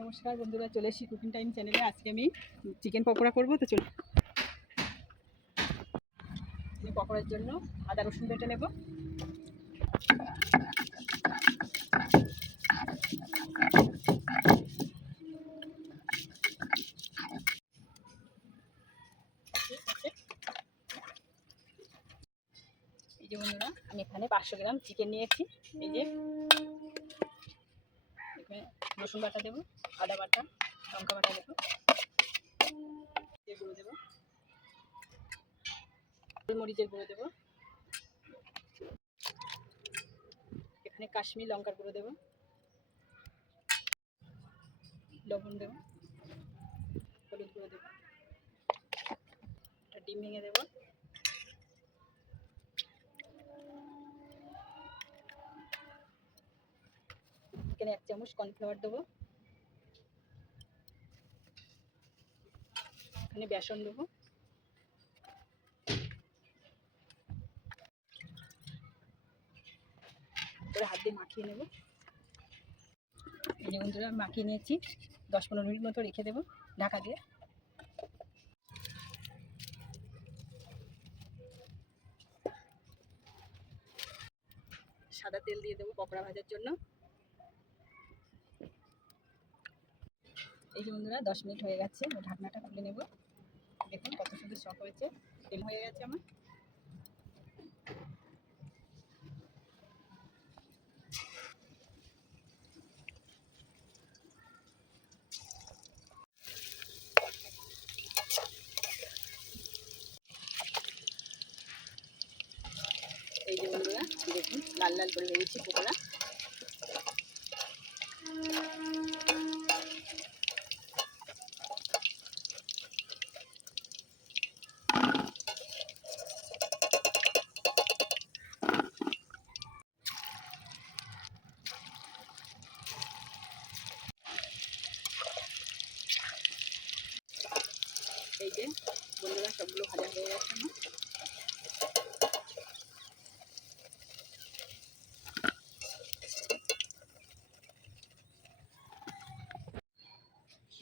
নমস্কার বন্ধুরা, চলে এসেছি কুকিং টাইম চ্যানেলে। আজকে আমি চিকেন পকোড়া করবো। তো চলো, পকোড়ার জন্য আদা রসুন বেটে নেব। এই যে বন্ধুরা, আমি এখানে 500 গ্রাম চিকেন নিয়েছি। এই যে এখানে রসুন বাটা দেবো, আদা বাটা, লঙ্কা বাটা দেবো, গুঁড়ো দেবো, গোলমরিচের গুঁড়ো দেবো, এখানে কাশ্মীর লঙ্কার গুঁড়ো দেবো, লবণ দেবো, হলুদ গুঁড়ো দেবো, একটা ডিম ভেঙে দেবো, এখানে 1 চামচ কর্নফ্লাওয়ার দেবো, এখানে বেসন দেবো, করে হাত দিয়ে মাখিয়ে নেব। এই যে বন্ধুরা, মাখিয়ে নিয়েছি। 10-15 মিনিট মতো রেখে দেবো ঢাকা দিয়ে। সাদা তেল দিয়ে দেবো পকোড়া ভাজার জন্য। এই যে বন্ধুরা, 10 মিনিট হয়ে গেছে। ঢাকনাটা খুলে নেব। দেখুন কত সুন্দর সফট হয়েছে, তেল হয়ে গেছে আমার। এই যে বন্ধুরা, দেখুন লাল লাল করে ভেজেছি পকোড়া। এই যে বন্ধুরা, সবগুলো ভাজা হয়ে গেছে আমার।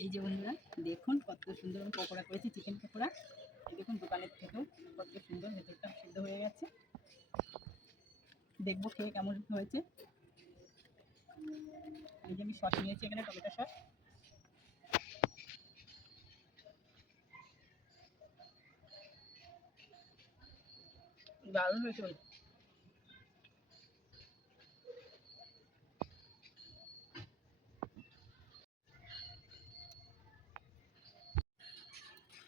এই যে বন্ধুরা, দেখুন কত সুন্দর আমি পকোড়া করেছি, চিকেন পকোড়া। এই দেখুন দোকানের থেকেও কত সুন্দর ভেতরটা সিদ্ধ হয়ে গেছে। দেখবো খেয়ে কেমন হয়েছে। এই যে আমি সস নিয়েছি, এখানে টমেটো সস। দারুণ হয়েছে।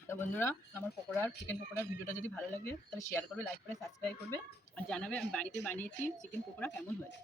তো বন্ধুরা, আমার চিকেন পকোড়ার ভিডিওটা যদি ভালো লাগে তাহলে শেয়ার করবে, লাইক করে সাবস্ক্রাইব করবে, আর জানাবে আমি বাড়িতে বানিয়েছি চিকেন পকোড়া কেমন হয়েছে।